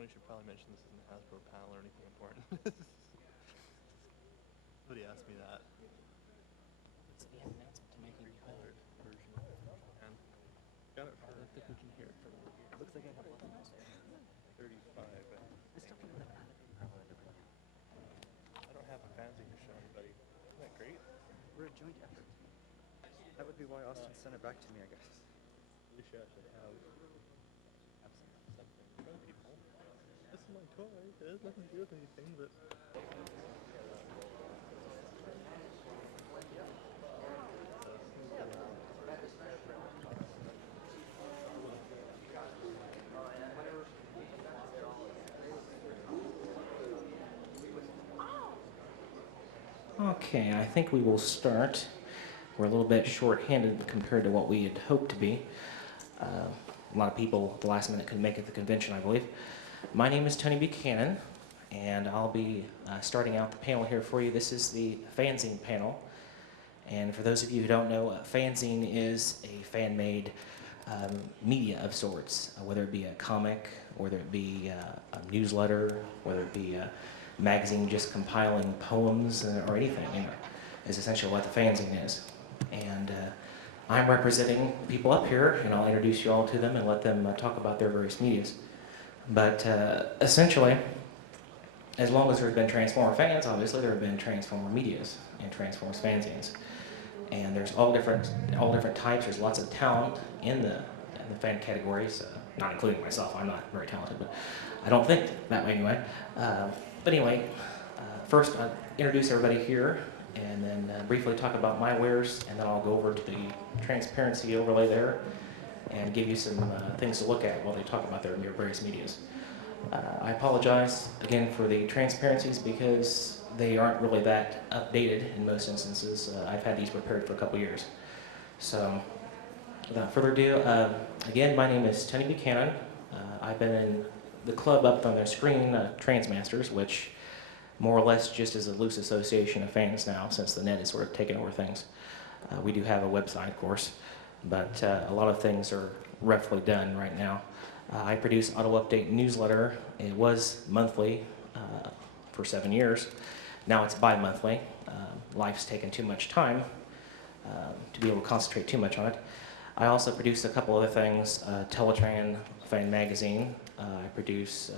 Tony should probably mention this isn't a Hasbro panel or anything important. Somebody asked me that. So we have an announcement to make in your Version. And got it for, I don't think we can hear it from over here. It looks like I have one of those there. 35. Let's talk about that. I don't have a fanzine to show anybody. Isn't that great? We're a joint effort. That would be why Austin sent it back to me, I guess. At least you actually have something to show people. This is my toy. It has nothing to do with anything, but... Okay, I think we will start. We're a little bit short-handed compared to what we had hoped to be. A lot of people at the last minute couldn't make it to the convention, I believe. My name is Tony Buchanan, and I'll be starting out the panel here for you. This is the Fanzine panel. And for those of you who don't know, Fanzine is a fan-made media of sorts, whether it be a comic, whether it be a newsletter, whether it be a magazine just compiling poems or anything, is essentially what the fanzine is. And I'm representing people up here, and I'll introduce you all to them and let them talk about their various medias. But essentially, as long as there have been Transformer fans, obviously there have been Transformer medias and Transformers fanzines. And there's all different types. There's lots of talent in the fan categories, not including myself. I'm not very talented, but I don't think that way anyway. But anyway, first I'll introduce everybody here, and then briefly talk about my wares, and then I'll go over to the transparency overlay there, and give you some things to look at while they talk about their various medias. I apologize again for the transparencies because they aren't really that updated in most instances. I've had these prepared for a couple years. So without further ado, again, my name is Tony Buchanan. I've been in the club up on their screen, Transmasters, which more or less just is a loose association of fans now since the net has sort of taken over things. We do have a website, of course, but a lot of things are roughly done right now. I produce Auto Update newsletter. It was monthly for 7 years. Now it's bi-monthly. Life's taken too much time to be able to concentrate too much on it. I also produce a couple other things, Teletran Fan Magazine. I produce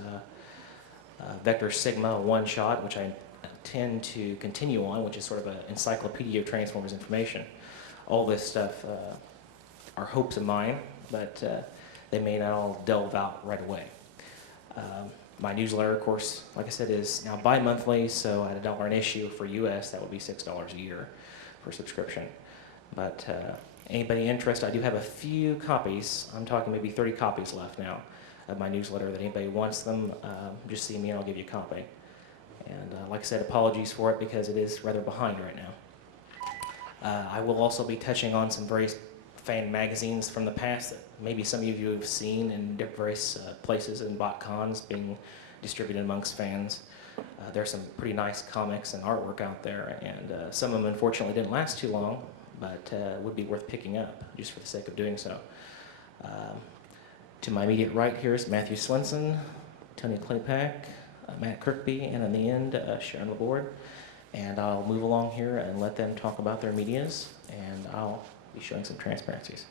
Vector Sigma one-shot, which I tend to continue on, which is sort of an encyclopedia of Transformers information. All this stuff are hopes of mine, but they may not all delve out right away. My newsletter, of course, like I said, is now bi-monthly, so at $1 an issue for US, that would be $6 a year for subscription. But anybody interested, I do have a few copies. I'm talking maybe 30 copies left now of my newsletter. That anybody wants them, just see me and I'll give you a copy. And like I said, apologies for it because it is rather behind right now. I will also be touching on some various fan magazines from the past that maybe some of you have seen in various places and BotCons being distributed amongst fans. There's some pretty nice comics and artwork out there, and some of them unfortunately didn't last too long, but would be worth picking up just for the sake of doing so. To my immediate right here is Matthew Swenson, Tony Klepack, Matt Kirkby, and in the end, Sharon LaBorde. And I'll move along here and let them talk about their medias, and I'll be showing some transparencies.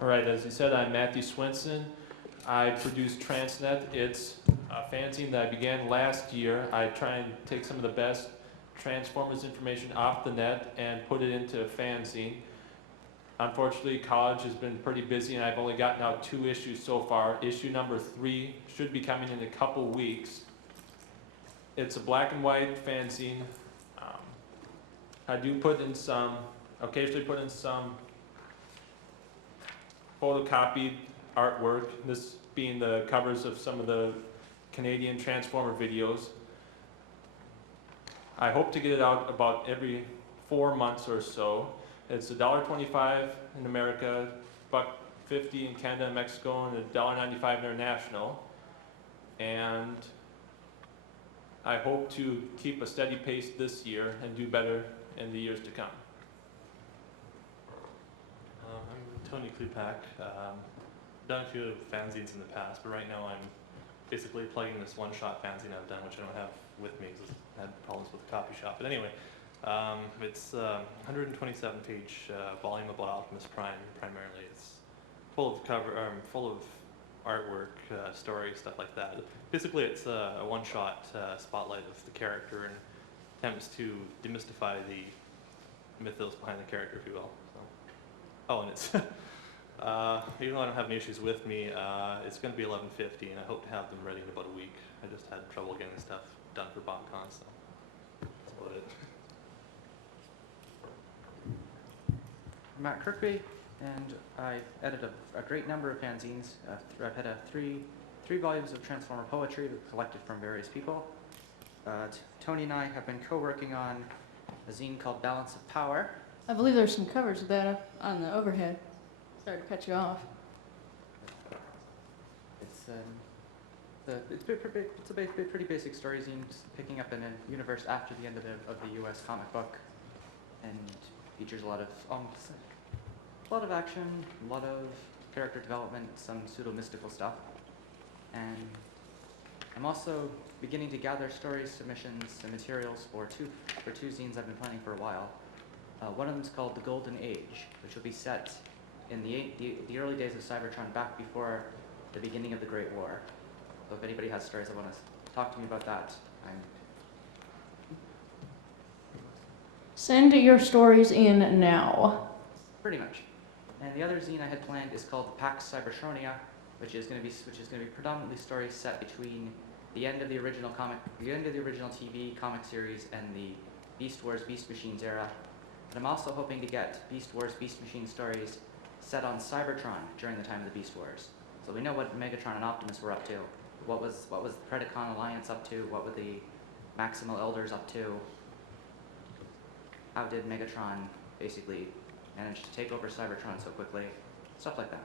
All right, as you said, I'm Matthew Swenson. I produce Transnet. It's a fanzine that I began last year. I try and take some of the best Transformers information off the net and put it into a fanzine. Unfortunately, college has been pretty busy, and I've only gotten out 2 issues so far. Issue number 3 should be coming in a couple weeks. It's a black and white fanzine. I do occasionally put in some photocopied artwork, this being the covers of some of the Canadian Transformer videos. I hope to get it out about every 4 months or so. It's $1.25 in America, $1.50 in Canada and Mexico, and $1.95 international. And I hope to keep a steady pace this year and do better in the years to come. I'm Tony Klepack. done a few fanzines in the past, but right now I'm basically plugging this one-shot fanzine I've done, which I don't have with me because I had problems with the copy shop. But anyway, it's a 127-page volume about Optimus Prime. Primarily, it's full of artwork, stories, stuff like that. Basically, it's a one-shot spotlight of the character and attempts to demystify the mythos behind the character, if you will. So. Oh, and it's even though I don't have any issues with me, it's going to be 11:50, and I hope to have them ready in about a week. I just had trouble getting stuff done for BotCon, so that's about it. I'm Matt Kirkby, and I edit a great number of fanzines. I've had three volumes of Transformer poetry collected from various people. Tony and I have been co-working on a zine called Balance of Power. I believe there's some covers of that up on the overhead. Sorry to cut you off. It's a pretty basic story zine, just picking up in a universe after the end of the U.S. comic book, and features a lot of action, a lot of character development, some pseudo-mystical stuff. And I'm also beginning to gather stories, submissions, and materials for two zines I've been planning for a while. One of them is called The Golden Age, which will be set in the early days of Cybertron, back before the beginning of the Great War. So if anybody has stories that want to talk to me about that, Send your stories in now. Pretty much. And the other zine I had planned is called Pax Cybertronia, which is going to be predominantly stories set between the end of the original TV comic series and the Beast Wars, Beast Machines era. But I'm also hoping to get Beast Wars, Beast Machine stories set on Cybertron during the time of the Beast Wars. So we know what Megatron and Optimus were up to. What was the Predacon Alliance up to? What were the Maximal Elders up to? How did Megatron basically manage to take over Cybertron so quickly? Stuff like that.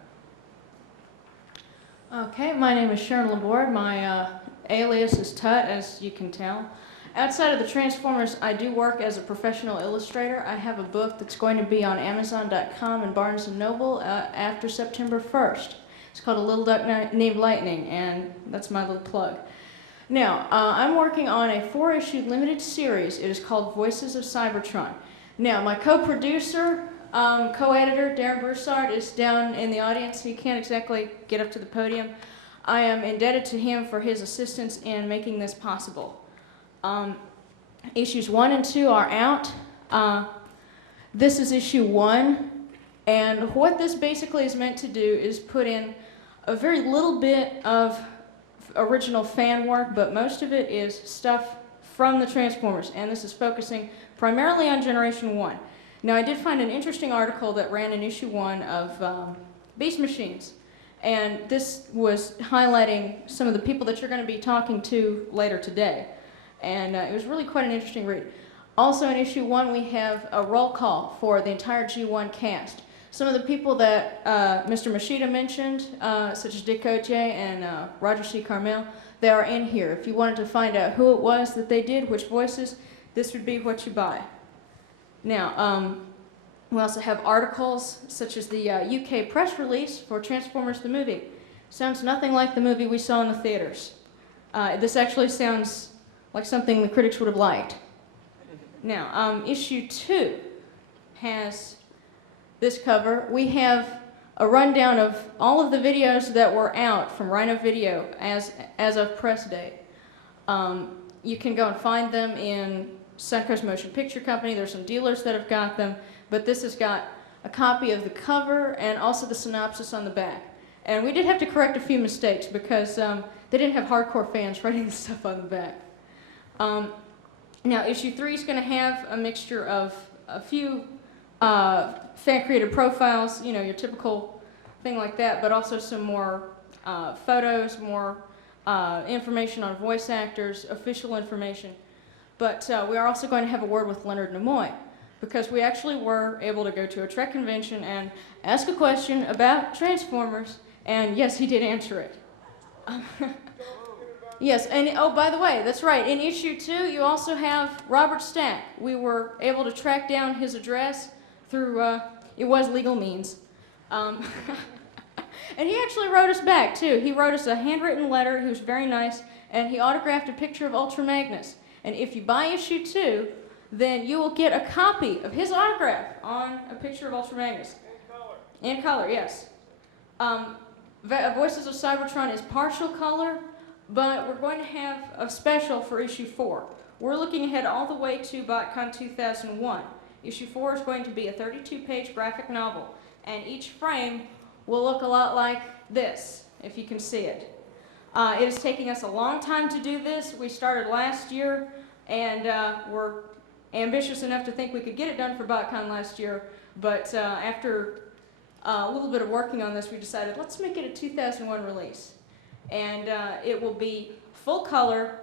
Okay, my name is Sharon LaBorde. My alias is Tut, as you can tell. Outside of the Transformers, I do work as a professional illustrator. I have a book that's going to be on Amazon.com and Barnes & Noble after September 1st. It's called A Little Duck Named Lightning, and that's my little plug. Now, I'm working on a 4-issue limited series. It is called Voices of Cybertron. Now, my co-producer, co-editor, Daryn Broussard, is down in the audience. He can't exactly get up to the podium. I am indebted to him for his assistance in making this possible. Issues 1 and 2 are out. This is issue 1, and what this basically is meant to do is put in a very little bit of original fan work, but most of it is stuff from the Transformers, and this is focusing primarily on Generation 1. Now, I did find an interesting article that ran in issue 1 of Beast Machines, and this was highlighting some of the people that you're going to be talking to later today. And it was really quite an interesting read. Also in issue 1, we have a roll call for the entire G1 cast. Some of the people that Mr. Machida mentioned, such as Dick Oje and Roger C. Carmel, they are in here. If you wanted to find out who it was that they did, which voices, this would be what you buy. Now, we also have articles such as the UK press release for Transformers the movie. Sounds nothing like the movie we saw in the theaters. This actually sounds like something the critics would have liked. Now, issue 2 has this cover. We have a rundown of all of the videos that were out from Rhino Video as of press date. You can go and find them in Suncoast Motion Picture Company. There's some dealers that have got them, but this has got a copy of the cover and also the synopsis on the back. And we did have to correct a few mistakes because they didn't have hardcore fans writing the stuff on the back. Now, issue 3 is going to have a mixture of a few fan-created profiles, you know, your typical thing like that, but also some more photos, more information on voice actors, official information. But we are also going to have a word with Leonard Nimoy, because we actually were able to go to a Trek convention and ask a question about Transformers, and yes, he did answer it. Yes, and oh, by the way, that's right, in issue 2, you also have Robert Stack. We were able to track down his address through, it was legal means. And he actually wrote us back, too. He wrote us a handwritten letter. He was very nice. And he autographed a picture of Ultra Magnus. And if you buy issue 2, then you will get a copy of his autograph on a picture of Ultra Magnus. In color, yes. Voices of Cybertron is partial color, but we're going to have a special for issue 4. We're looking ahead all the way to BotCon 2001. Issue 4 is going to be a 32-page graphic novel, and each frame will look a lot like this, if you can see it. It is taking us a long time to do this. We started last year, and we're ambitious enough to think we could get it done for BotCon last year, but after a little bit of working on this, we decided let's make it a 2001 release. And it will be full color,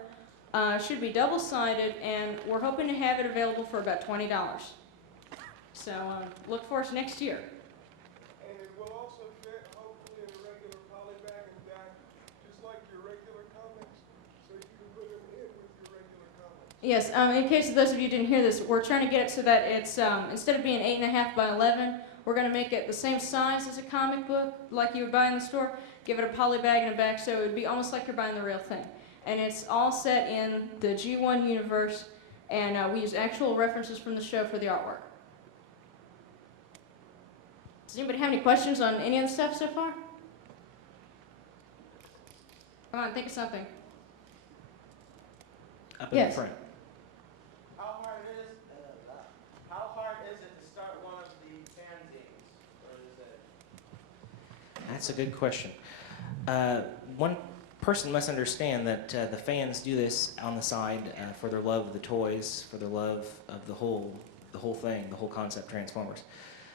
should be double-sided, and we're hoping to have it available for about $20. So look for us next year. And it will also fit, hopefully, in a regular poly bag and back, just like your regular comics, so you can put them in with your regular comics. Yes, in case of those of you who didn't hear this, we're trying to get it so that it's, instead of being 8.5 by 11, we're going to make it the same size as a comic book, like you would buy in the store, give it a poly bag and a back, so it would be almost like you're buying the real thing. And it's all set in the G1 universe, and we use actual references from the show for the artwork. Does anybody have any questions on any of the stuff so far? Come on, think of something. Up in Yes. the front. How hard is it to start one of the fanzines? Or is it? That's a good question. One person must understand that the fans do this on the side for their love of the toys, for their love of the whole thing, the whole concept Transformers.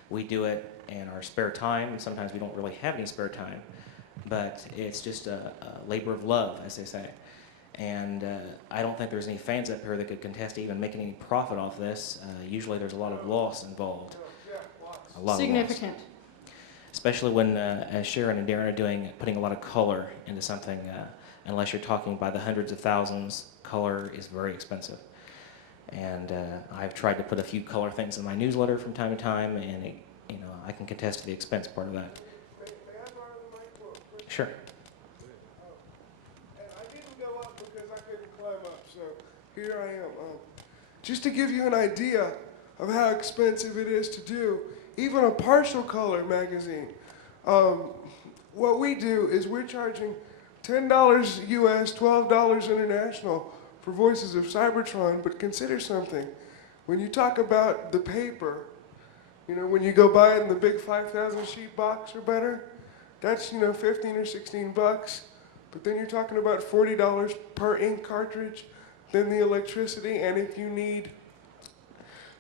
We do it in our spare time, and sometimes we don't really have any spare time, but it's just a labor of love, as they say. And I don't think there's any fans up here that could contest to even making any profit off this. Usually there's a lot of loss involved. A lot Significant. of loss. Especially when, as Sharon and Daryn are putting a lot of color into something, unless you're talking by the hundreds of thousands, color is very expensive. And I've tried to put a few color things in my newsletter from time to time, and it, I can contest to the expense part of that. May I borrow the mic for a quick? Sure. And I didn't go up because I couldn't climb up, so here I am. Just to give you an idea of how expensive it is to do, even a partial color magazine. What we do is we're charging $10 US, $12 international for Voices of Cybertron, but consider something. When you talk about the paper, when you go buy it in the big 5,000 sheet box or better, that's, 15 or 16 bucks. But then you're talking about $40 per ink cartridge, then the electricity, and if you need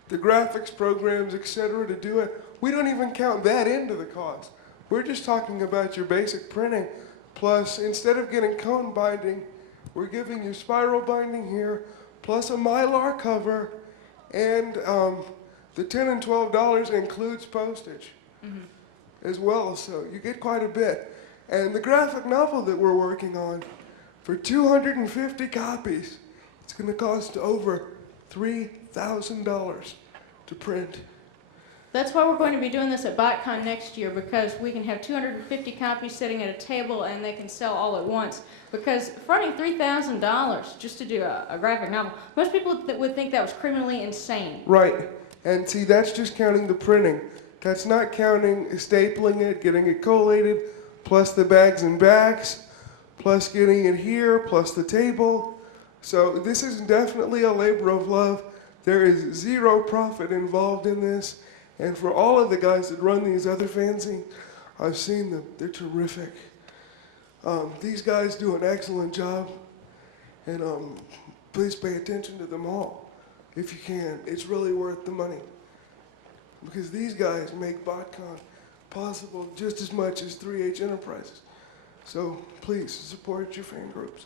the graphics programs, etc. to do it, we don't even count that into the cost. We're just talking about your basic printing. Plus, instead of getting cone binding, we're giving you spiral binding here, plus a Mylar cover, and the $10 and $12 includes postage as well, so you get quite a bit. And the graphic novel that we're working on, for 250 copies, it's going to cost over $3,000 to print. That's why we're going to be doing this at BotCon next year, because we can have 250 copies sitting at a table and they can sell all at once. Because fronting $3,000 just to do a graphic novel, most people would think that was criminally insane. Right. And see, that's just counting the printing. That's not counting stapling it, getting it collated, plus the bags and backs, plus getting it here, plus the table. So this is definitely a labor of love. There is zero profit involved in this. And for all of the guys that run these other fanzines, I've seen them. They're terrific. These guys do an excellent job. And please pay attention to them all if you can. It's really worth the money. Because these guys make BotCon possible just as much as 3H Enterprises. So please support your fan groups.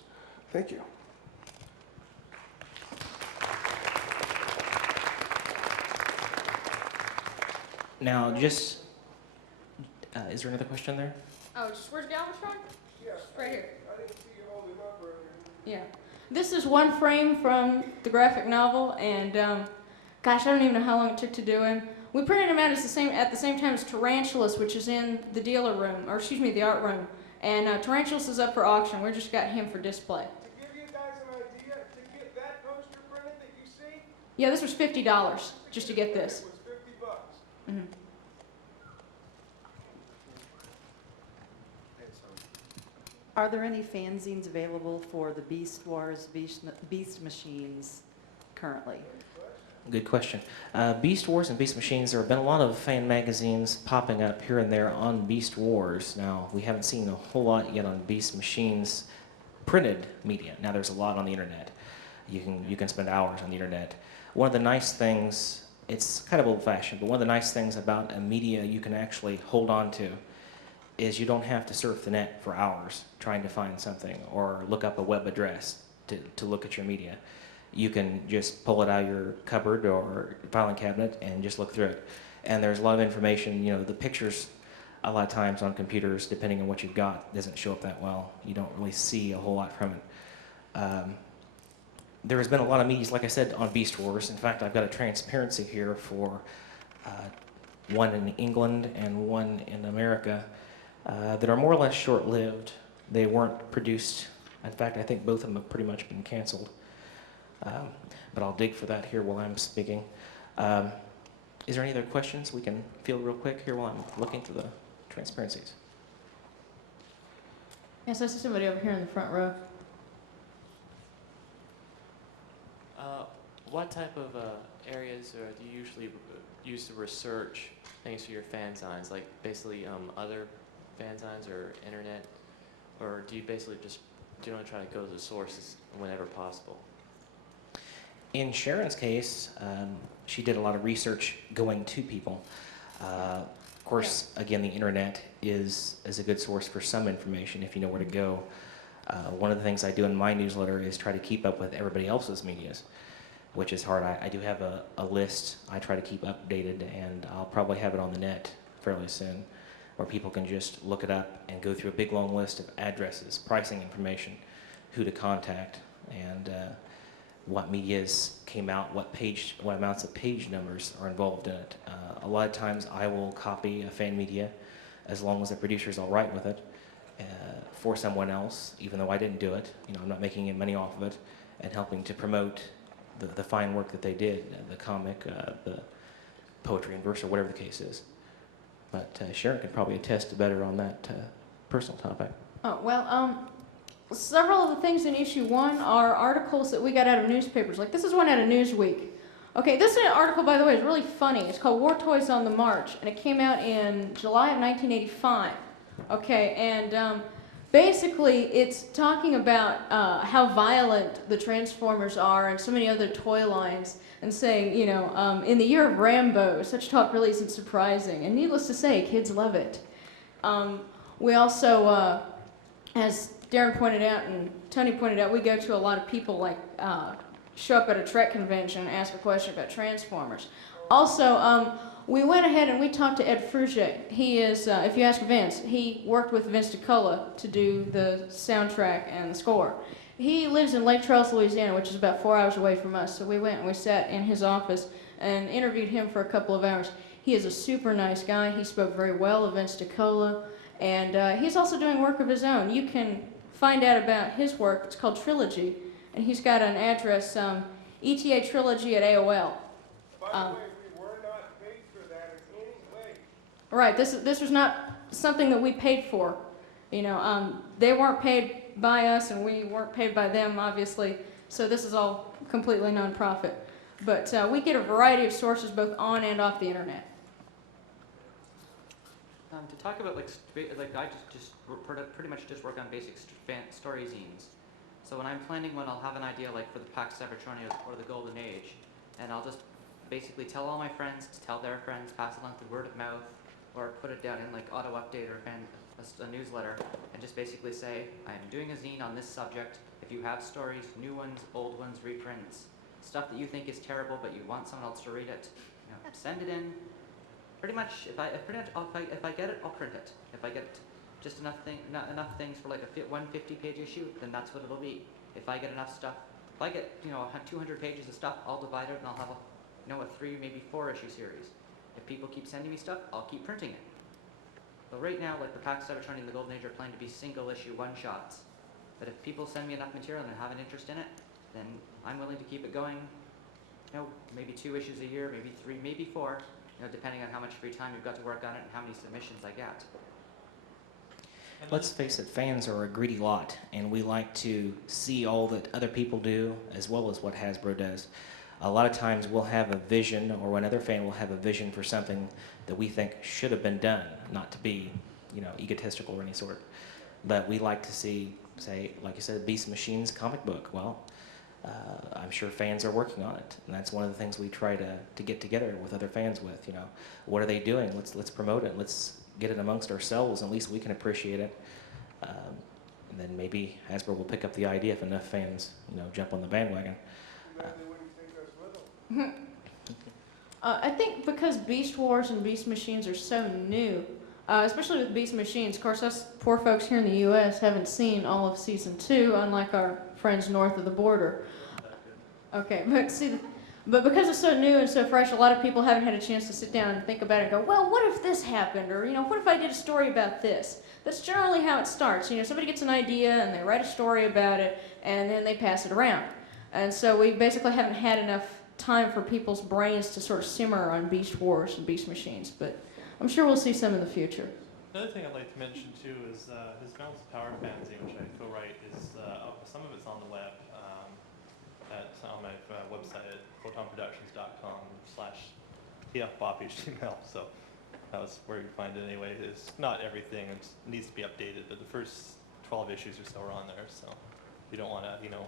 Thank you. Now, just, is there another question there? Oh, just where's Galvatron? Yeah. Right here. I didn't see you holding up earlier. Yeah. This is one frame from the graphic novel, and gosh, I don't even know how long it took to do him. we printed them out at the same time as Tarantulas, which is in the dealer room, or excuse me, the art room. And Tarantulas is up for auction. We just got him for display. To give you guys an idea, to get that poster printed that you see, Yeah, this was $50 just to get this. it was 50 bucks. Mhm. Are there any fanzines available for the Beast Wars, Beast Machines currently? Good question. Beast Wars and Beast Machines, there have been a lot of fan magazines popping up here and there on Beast Wars. Now, we haven't seen a whole lot yet on Beast Machines printed media. Now, there's a lot on the internet. You can spend hours on the internet. One of the nice things, it's kind of old-fashioned, but one of the nice things about a media you can actually hold on to is you don't have to surf the net for hours trying to find something or look up a web address to look at your media. You can just pull it out of your cupboard or filing cabinet and just look through it. And there's a lot of information, you know, the pictures a lot of times on computers, depending on what you've got, doesn't show up that well. You don't really see a whole lot from it. There has been a lot of medias, like I said, on Beast Wars. In fact, I've got a transparency here for one in England and one in America that are more or less short-lived. They weren't produced. In fact, I think both of them have pretty much been canceled. But I'll dig for that here while I'm speaking. Is there any other questions we can field real quick here while I'm looking through the transparencies? Yes, I see somebody over here in the front row. What type of areas do you usually use to research things for your fanzines? Like basically other fanzines or internet? Or do you basically just generally try to go to the sources whenever possible? In Sharon's case, she did a lot of research going to people. Of course, again, the internet is a good source for some information if you know where to go. One of the things I do in my newsletter is try to keep up with everybody else's medias, which is hard. I do have a list I try to keep updated, and I'll probably have it on the net fairly soon, where people can just look it up and go through a big long list of addresses, pricing information, who to contact, and what medias came out, what amounts of page numbers are involved in it. A lot of times I will copy a fan media as long as the producer's all right with it for someone else, even though I didn't do it. You know, I'm not making any money off of it, and helping to promote the fine work that they did, the comic, the poetry and verse, or whatever the case is. But Sharon could probably attest better on that personal topic. Oh, well, several of the things in issue 1 are articles that we got out of newspapers. Like this is one out of Newsweek. Okay, this article, by the way, is really funny. It's called War Toys on the March, and it came out in July of 1985. Okay, and basically it's talking about how violent the Transformers are and so many other toy lines, and saying, you know, in the year of Rambo, such talk really isn't surprising. And needless to say, kids love it. We also, as Daryn pointed out and Tony pointed out, we go to a lot of people like show up at a Trek convention and ask a question about Transformers. Also, we went ahead and we talked to Ed Frugier. He is, if you ask Vince, he worked with Vince DiCola to do the soundtrack and the score. He lives in Lake Charles, Louisiana, which is about 4 hours away from us. So we went and we sat in his office and interviewed him for a couple of hours. He is a super nice guy. He spoke very well of Vince DiCola. And he's also doing work of his own. You can find out about his work. It's called Trilogy. And he's got an address, ETA Trilogy at AOL. By the way, we were not paid for that in any way. Right, this was not something that we paid for. You know, they weren't paid by us and we weren't paid by them, obviously. So this is all completely non-profit. But we get a variety of sources both on and off the internet. To talk about I just pretty much just work on basic story zines. So when I'm planning one, I'll have an idea like for the Pax Sabertronia or the Golden Age, and I'll just basically tell all my friends to tell their friends, pass along through word of mouth, or put it down in like Auto Update or a newsletter, and just basically say, I'm doing a zine on this subject. If you have stories, new ones, old ones, reprints, stuff that you think is terrible but you want someone else to read it, you know, send it in. Pretty much, if I get it, I'll print it. If I get just enough things for like a 150-page issue, then that's what it'll be. If I get enough stuff, if I get 200 pages of stuff, I'll divide it and I'll have a 3, maybe 4 issue series. If people keep sending me stuff, I'll keep printing it. But right now, like the packs that are turning the Golden Age are planning to be single issue one-shots. But if people send me enough material and have an interest in it, then I'm willing to keep it going, you know, maybe 2 issues a year, maybe 3, maybe 4, you know, depending on how much free time you've got to work on it and how many submissions I get. Let's face it, fans are a greedy lot, and we like to see all that other people do as well as what Hasbro does. A lot of times we'll have a vision, or another fan will have a vision for something that we think should have been done, not to be, you know, egotistical or any sort. But we like to see, say, like you said, Beast Machines comic book. Well, I'm sure fans are working on it, and that's one of the things we try to get together with other fans with. You know, what are they doing? Let's promote it. Let's get it amongst ourselves. At least we can appreciate it. And then maybe Hasbro will pick up the idea if enough fans, you know, jump on the bandwagon. I think because Beast Wars and Beast Machines are so new, especially with Beast Machines, of course us poor folks here in the U.S. haven't seen all of Season 2, unlike our friends north of the border. Okay, but because it's so new and so fresh, a lot of people haven't had a chance to sit down and think about it and go, well, what if this happened? Or, you know, what if I did a story about this? That's generally how it starts. You know, somebody gets an idea and they write a story about it and then they pass it around. And so we basically haven't had enough time for people's brains to sort of simmer on Beast Wars and Beast Machines, but I'm sure we'll see some in the future. Another thing I'd like to mention too is his Balance of Power fanzine, which I co-write, is some of it's on the web on my website at photonproductions.com/tfbophtml. So that was where you find it anyway. It's not everything; it needs to be updated, but the first 12 issues or so are on there. So you don't want to, you know,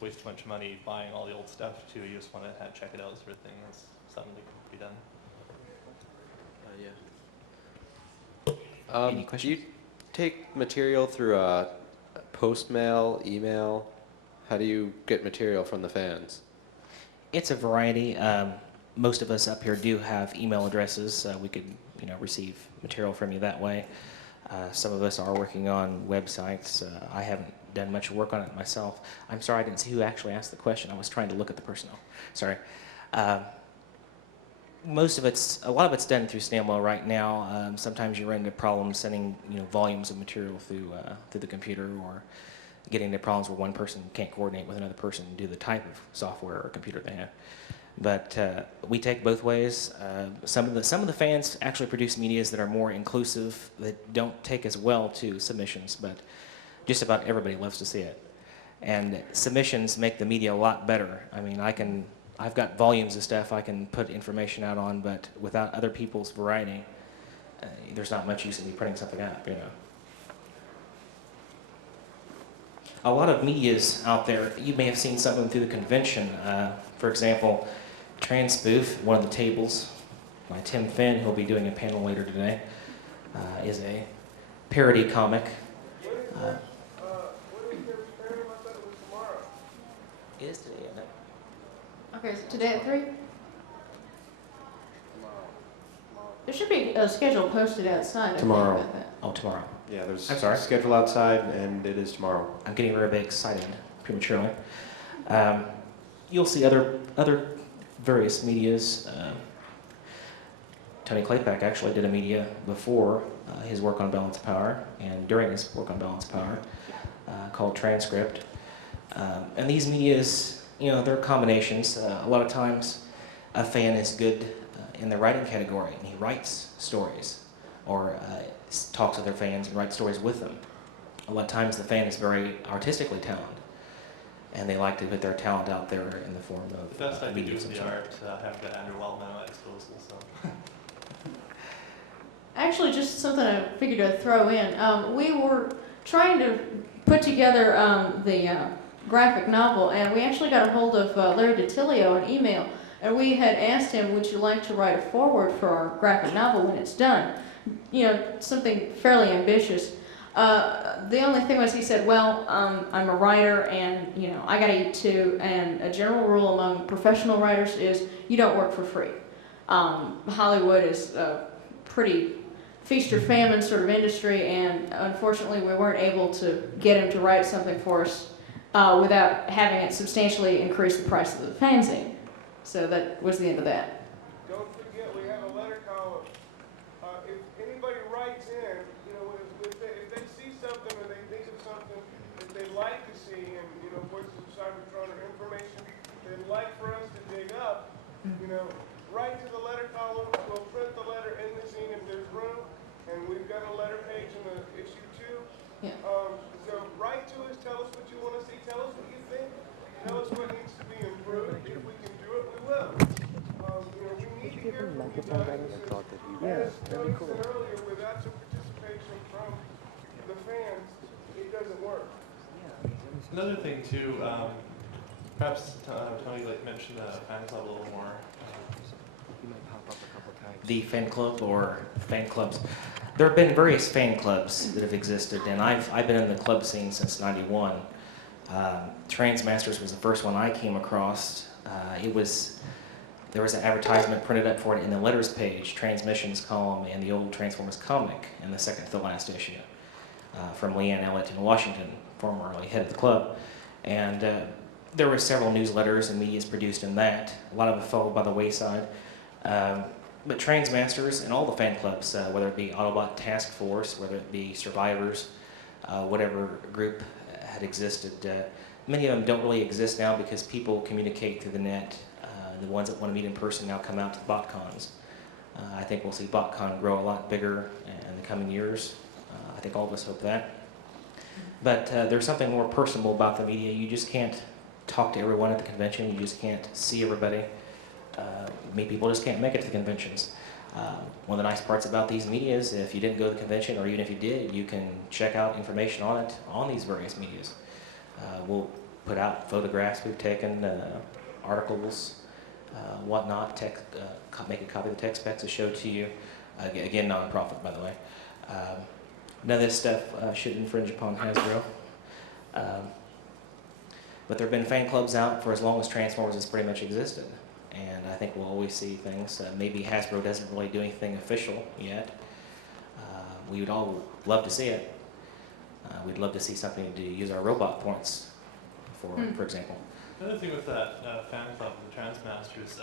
waste a bunch of money buying all the old stuff too. You just want to check it out, sort of thing. That's something that can be done. Any Do questions? you take material through post mail, email? How do you get material from the fans? It's a variety. Most of us up here do have email addresses. We could, you know, receive material from you that way. Some of us are working on websites. I haven't done much work on it myself. I'm sorry, I didn't see who actually asked the question. I was trying to look at the personnel. Sorry. A lot of it's done through snail mail right now. Sometimes you run into problems sending, you know, volumes of material through the computer, or getting into problems where one person can't coordinate with another person and do the type of software or computer they have. But we take both ways. Some of the fans actually produce medias that are more inclusive, that don't take as well to submissions, but just about everybody loves to see it. And submissions make the media a lot better. I mean, I've got volumes of stuff I can put information out on, but without other people's variety, there's not much use in me printing something up, you know. A lot of medias out there, you may have seen some of them through the convention. For example, Transpoof, one of the tables by Tim Finn, who'll be doing a panel later today, is a parody comic. It is today, isn't it? Okay, so today at 3? There should be a schedule posted outside. I think, Tomorrow. about that. Oh, tomorrow. Yeah, there's I'm sorry? a schedule outside, and it is tomorrow. I'm getting very excited prematurely. You'll see other various medias. Tony Klepack actually did a media before his work on Balance of Power and during his work on Balance of Power called Transcript. And these medias, you know, they're combinations. A lot of times a fan is good in the writing category, and he writes stories or talks to their fans and writes stories with them. A lot of times the fan is very artistically talented, and they like to put their talent out there in the form of The best I can do media of with some the sort. art, I have got Andrew Wellman at my disposal, so. Actually, just something I figured I'd throw in. We were trying to put together the graphic novel, and we actually got a hold of Larry DiTilio in email, and we had asked him, would you like to write a foreword for our graphic novel when it's done? You know, something fairly ambitious. The only thing was, he said, well, I'm a writer, and, you know, I gotta eat too, and a general rule among professional writers is you don't work for free. Hollywood is a pretty feast or famine sort of industry, and unfortunately we weren't able to get him to write something for us without having it substantially increase the price of the fanzine. So that was the end of that. Don't forget we have writes in, you know, if they see something or they think of something that they'd like to see, and, you know, Voices of Cybertron or information they'd like for us to dig up, you know, write to the letter column. We'll print the letter in the zine if there's room, and we've got a letter page in the issue 2. Yeah. So write to us, tell us what you want to see, tell us what you think, tell us what needs to be improved. If we can do it, we will. You know, we need to hear from you guys. As Tony said earlier, without some participation from the fans, it doesn't work. Another thing too, perhaps Tony like mentioned the fan club a little more. The fan club or fan clubs. There have been various fan clubs that have existed, and I've been in the club scene since '91. Transmasters was the first one I came across. There was an advertisement printed up for it in the letters page, transmissions column, in the old Transformers comic in the second to the last issue, from Leanne Ellett in Washington, formerly head of the club. And there were several newsletters and medias produced in that. A lot of it fell by the wayside. But Transmasters and all the fan clubs, whether it be Autobot Task Force, whether it be Survivors, whatever group had existed, many of them don't really exist now because people communicate through the net. The ones that want to meet in person now come out to the BotCons. I think we'll see BotCon grow a lot bigger in the coming years. I think all of us hope that. But there's something more personal about the media. You just can't talk to everyone at the convention. You just can't see everybody. Many people just can't make it to the conventions. One of the nice parts about these media is if you didn't go to the convention, or even if you did, you can check out information on it on these various medias. We'll put out photographs we've taken, articles, whatnot, make a copy of the text specs to show to you. Again, non-profit, by the way. None of this stuff should infringe upon Hasbro. But there have been fan clubs out for as long as Transformers has pretty much existed. And I think we'll always see things. Maybe Hasbro doesn't really do anything official yet. We would all love to see it. We'd love to see something to use our robot points for example. Another thing with that fan club, the Transmasters,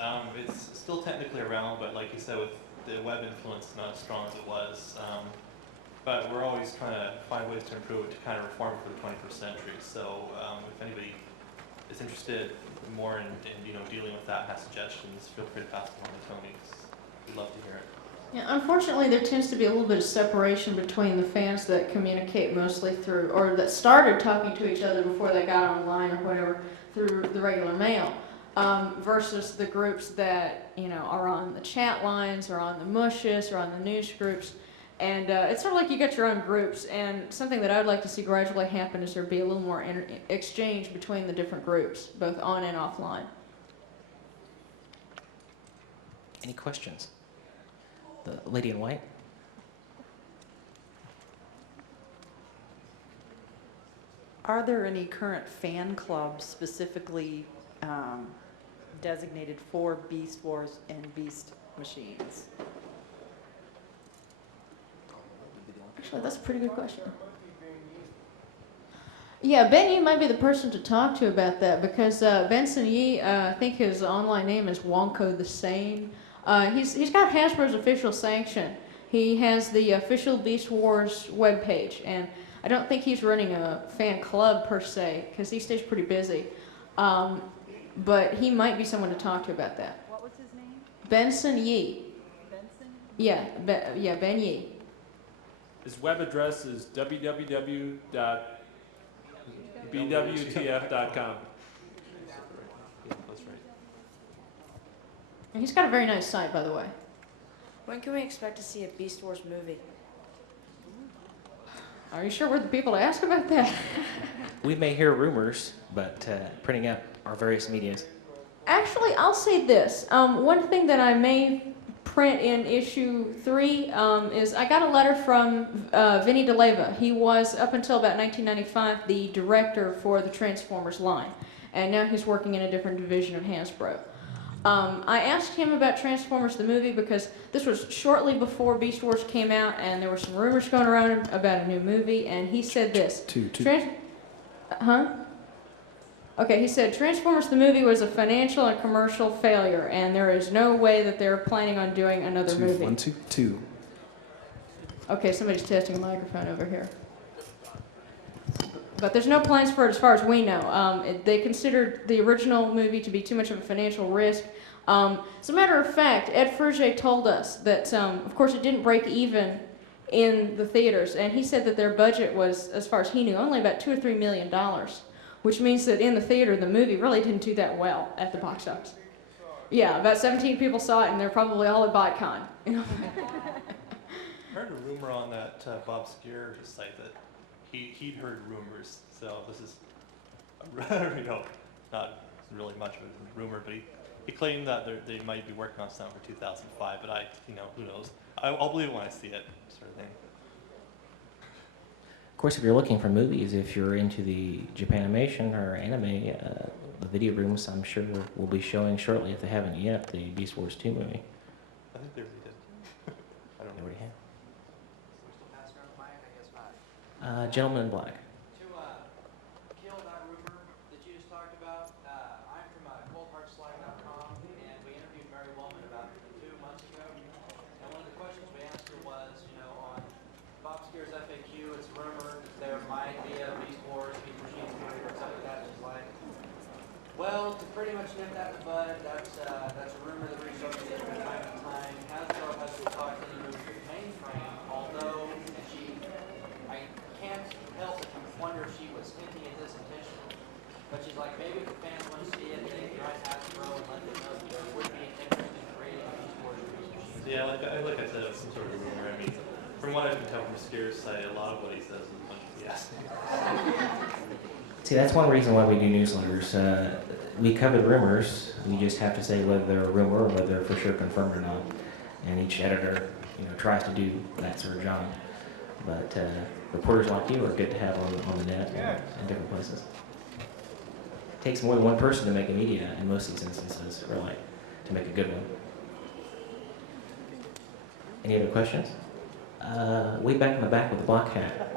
it's still technically around, but like you said, with the web influence not as strong as it was. But we're always trying to find ways to improve it to kind of reform it for the 21st century. So if anybody is interested more in dealing with that and has suggestions, feel free to pass them on to Tony. We'd love to hear it. Yeah, unfortunately, there tends to be a little bit of separation between the fans that communicate mostly through, or that started talking to each other before they got online or whatever, through the regular mail, versus the groups that, are on the chat lines or on the mushes or on the news groups. And it's sort of like you got your own groups, and something that I'd like to see gradually happen is there be a little more exchange between the different groups, both on and offline. Any questions? The lady in white? Are there any current fan clubs specifically designated for Beast Wars and Beast machines? Actually, that's a pretty good question. Yeah, Ben Yee might be the person to talk to about that, because Benson Yee, I think his online name is Wonko the Sane. He's got Hasbro's official sanction. He has the official Beast Wars webpage, and I don't think he's running a fan club per se, because he stays pretty busy. But he might be someone to talk to about that. What was his name? Benson Yee. Benson? Yeah, Ben Yee. His web address is www.bwtf.com. That's right. And he's got a very nice site, by the way. When can we expect to see a Beast Wars movie? Are you sure we're the people to ask about that? We may hear rumors, but printing out our various medias. Actually, I'll say this. One thing that I may print in issue 3 is I got a letter from Vinny DeLeva. He was, up until about 1995, the director for the Transformers line, and now he's working in a different division of Hasbro. I asked him about Transformers the movie because this was shortly before Beast Wars came out, and there were some rumors going around about a new movie, and he said this. Okay, he said, Transformers the movie was a financial and commercial failure, and there is no way that they're planning on doing another movie. 1, 2, 2. Okay, somebody's testing a microphone over here. But there's no plans for it as far as we know. They considered the original movie to be too much of a financial risk. As a matter of fact, Ed Frugier told us that, of course, it didn't break even in the theaters, and he said that their budget was, as far as he knew, only about $2 or $3 million, which means that in the theater, the movie really didn't do that well at the box office. Yeah, about 17 people saw it, and they're probably all at BotCon. You know? I heard a rumor on that Bob Skier site that he'd heard rumors. So this is, not really much of a rumor, but he claimed that they might be working on something for 2005. But who knows? I'll believe it when I see it, sort of thing. Of course, if you're looking for movies, if you're into the Japanimation or anime, the video rooms, I'm sure, will be showing shortly, if they haven't yet, the Beast Wars 2 movie. I think they already did. I don't know. They already have. Pass around the mic, I guess not. Gentleman in Black. To kill that rumor that you just talked about, I'm from coldheartslide.com, and we interviewed Mary Wellman about 2 months ago. And one of the questions we asked her was, on Bob Skier's FAQ, it's rumored that there might be a Beast Wars, Beast Machines movie or something like that. She's like, well, to pretty much nip that in the bud, that's a rumor that resurfaces from time to time. Hasbro hasn't talked any moves with mainframe, although I can't help but wonder if she was hinting at this intentionally. But she's like, maybe if the fans want to see it, they can write Hasbro and let them know that there would be an interest in creating a Beast Wars or Beast Machines. Yeah, like I said, it's some sort of rumor. I mean, from what I can tell from Skier's site, a lot of what he says is a bunch of BS. See, that's one reason why we do newsletters. We cover rumors. We just have to say whether they're a rumor or whether they're for sure confirmed or not. And each editor, tries to do that sort of job. But reporters like you are good to have on the net and in different places. It takes more than one person to make a media in most of these instances, really, to make a good one. Any other questions? Way back in the back with the black hat.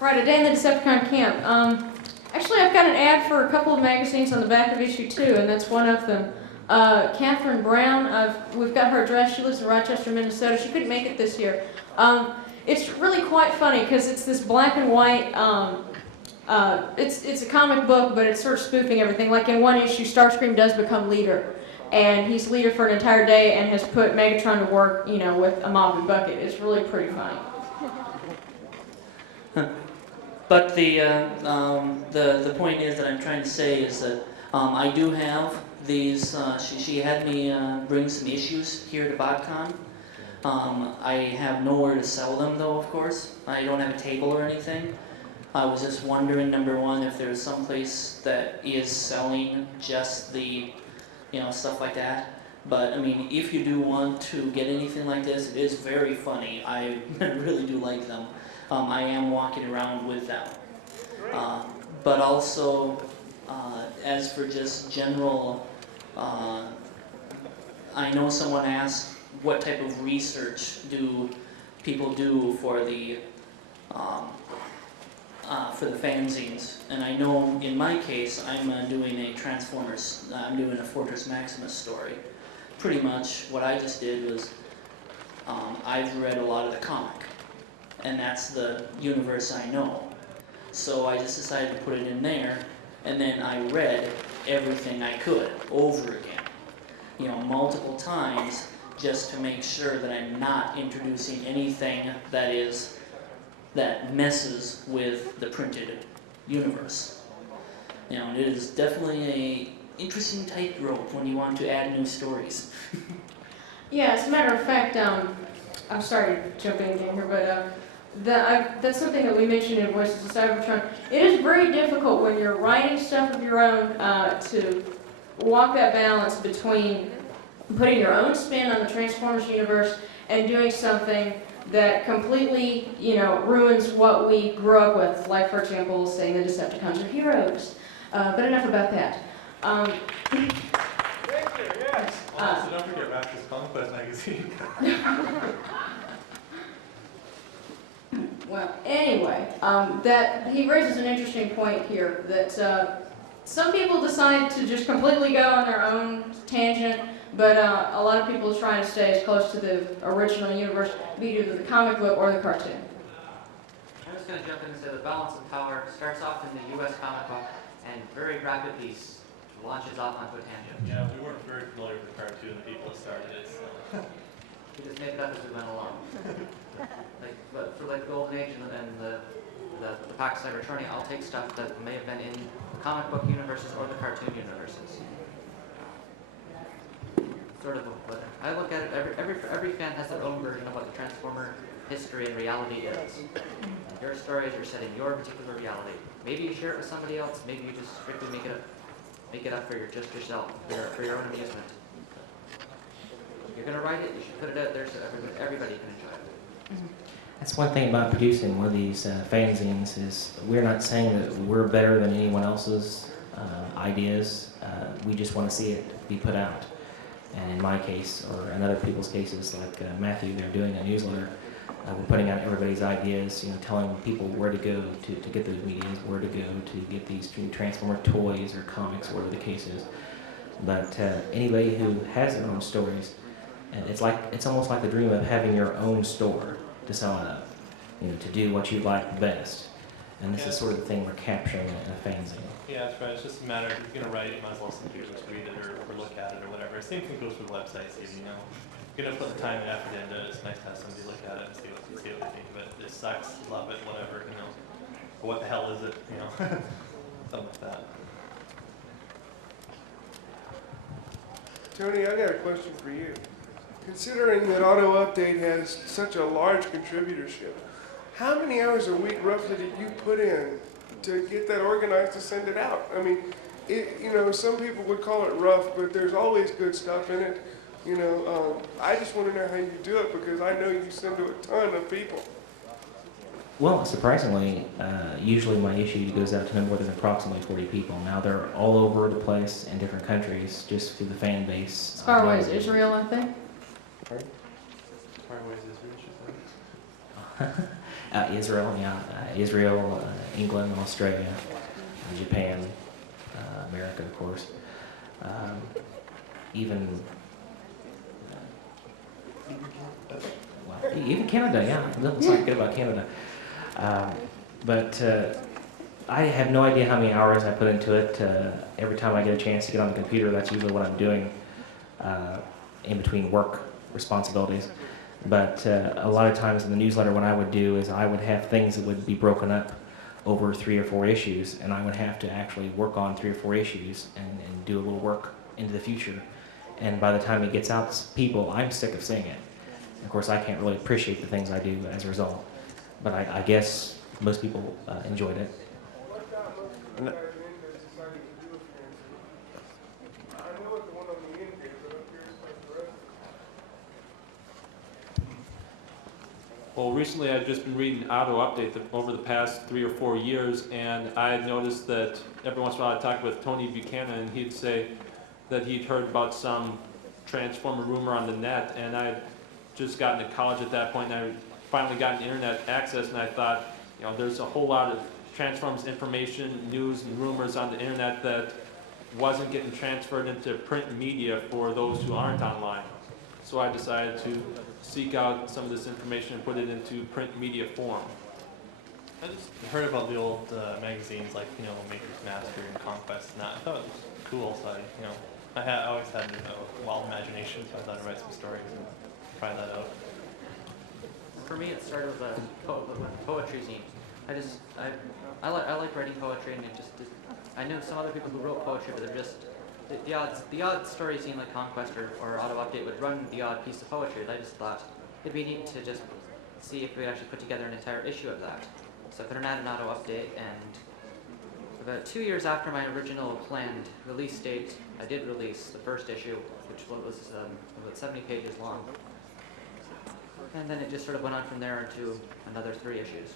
Right, A Day in the Decepticon Camp. Actually, I've got an ad for a couple of magazines on the back of issue 2, and that's one of them. Catherine Brown, we've got her address. She lives in Rochester, Minnesota. She couldn't make it this year. It's really quite funny because it's this black and white. It's a comic book, but it's sort of spoofing everything. Like in one issue, Starscream does become leader, and he's leader for an entire day and has put Megatron to work, with a mop and bucket. It's really pretty funny. But the point is that I'm trying to say is that I do have these. She had me bring some issues here to BotCon. I have nowhere to sell them, though. Of course, I don't have a table or anything. I was just wondering, number one, if there's some place that is selling just the, stuff like that. But I mean, if you do want to get anything like this, it is very funny. I really do like them. I am walking around with them. But also, as for just general, I know someone asked what type of research do people do for the fanzines, and I know in my case I'm doing a Transformers. I'm doing a Fortress Maximus story. Pretty much what I just did was I've read a lot of the comic, and that's the universe I know. So I just decided to put it in there, and then I read everything I could over again, multiple times, just to make sure that I'm not introducing anything that messes with the printed universe. It is definitely a interesting tightrope when you want to add new stories. Yeah, as a matter of fact, I'm sorry to jump in again here, but that's something that we mentioned in Voices of Cybertron. It is very difficult when you're writing stuff of your own to walk that balance between putting your own spin on the Transformers universe and doing something that completely, ruins what we grew up with. Like, for example, saying the Decepticons are heroes. But enough about that. Thank you, yes. So don't forget Raptor's Conquest magazine. Well, anyway, that he raises an interesting point here that some people decide to just completely go on their own tangent, but a lot of people try to stay as close to the original universe, be it either the comic book or the cartoon. I'm just going to jump in and say the balance of power starts off in the U.S. comic book and very rapidly launches off onto a tangent. Yeah, we weren't very familiar with the cartoon, the people that started it, so. We just made it up as we went along. But for like the Golden Age and the Pax I returning, I'll take stuff that may have been in the comic book universes or the cartoon universes. Sort of what I look at it. Every fan has their own version of what the Transformer history and reality is. Your stories are set in your particular reality. Maybe you share it with somebody else. Maybe you just strictly make it up for just yourself, for your own amusement. If you're gonna write it, you should put it out there so everybody can enjoy it. That's one thing about producing one of these fanzines is we're not saying that we're better than anyone else's ideas. We just want to see it be put out. And in my case, or in other people's cases, like Matthew, they're doing a newsletter. We're putting out everybody's ideas, telling people where to go to get those medias, where to go to get these Transformer toys or comics, whatever the case is. But anybody who has their own stories, it's almost like the dream of having your own store to sell it up, to do what you like best. And this is sort of the thing we're capturing in a fanzine. Yeah, that's right. It's just a matter of if you're going to write it, you might as well simply just read it or look at it or whatever. Same thing goes with websites, even, You're going to put the time and effort into it. It's nice to have somebody look at it and see what they think of it. This sucks, love it, whatever, Or what the hell is it, Something like that. Tony, I got a question for you. Considering that Auto Update has such a large contributorship, how many hours a week roughly did you put in to get that organized to send it out? I mean, some people would call it rough, but there's always good stuff in it. I just want to know how you do it because I know you send to a ton of people. Well, surprisingly, usually my issue goes out to no more than approximately 40 people. Now they're all over the place in different countries, just through the fan base. As far away as Israel, I think. Pardon? As far away as Israel, Israel, yeah. Israel, England, Australia, Japan, America, of course. Even Canada, yeah. Let's not forget about Canada. But I have no idea how many hours I put into it. Every time I get a chance to get on the computer, that's usually what I'm doing in between work responsibilities. But a lot of times in the newsletter, what I would do is I would have things that would be broken up over 3 or 4 issues, and I would have to actually work on 3 or 4 issues and do a little work into the future. And by the time it gets out to people, I'm sick of seeing it. Of course, I can't really appreciate the things I do as a result. But I guess most people enjoyed it. Well, recently I've just been reading Auto Update over the past 3 or 4 years, and I had noticed that every once in a while I talked with Tony Buchanan, and he'd say that he'd heard about some Transformer rumor on the net, and I'd just gotten to college at that point, and I finally got internet access, and I thought, there's a whole lot of Transformers information, news, and rumors on the internet that wasn't getting transferred into print media for those who aren't online. So I decided to seek out some of this information and put it into print media form. I just heard about the old magazines like, Maker's Master and Conquest and that. I thought it was cool, so I always had a wild imagination, so I thought I'd write some stories and try that out. For me, it started with a poetry zine. I like writing poetry, and I know some other people who wrote poetry, but they're just the odd story zine like Conquest or Auto Update would run the odd piece of poetry, and I just thought it'd be neat to just see if we could actually put together an entire issue of that. So I put an ad in Auto Update, and about 2 years after my original planned release date, I did release the first issue, which was about 70 pages long. And then it just sort of went on from there into another 3 issues.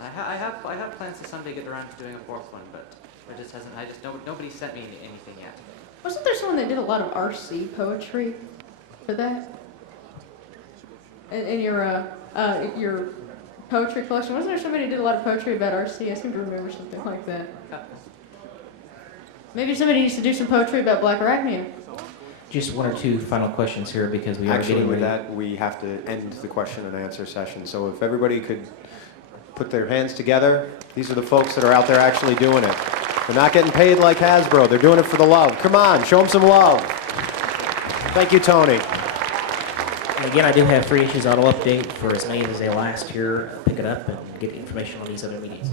I have plans to someday get around to doing a 4th one, but it just hasn't. Nobody sent me anything yet. Wasn't there someone that did a lot of RC poetry for that? In your poetry collection. Wasn't there somebody who did a lot of poetry about RC? I seem to remember something like that. Maybe somebody needs to do some poetry about Black Arachnia. Just one or two final questions here because we are Actually, getting with ready. that, we have to end the question and answer session. So if everybody could put their hands together, these are the folks that are out there actually doing it. They're not getting paid like Hasbro. They're doing it for the love. Come on, show them some love. Thank you, Tony. And again, I do have free issues auto update for as many as they last here. Pick it up and get information on these other meetings.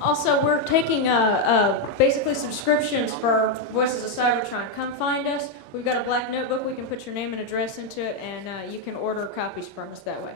Also, we're taking basically subscriptions for Voices of Cybertron. Come find us. We've got a black notebook. We can put your name and address into it, and you can order copies from us that way.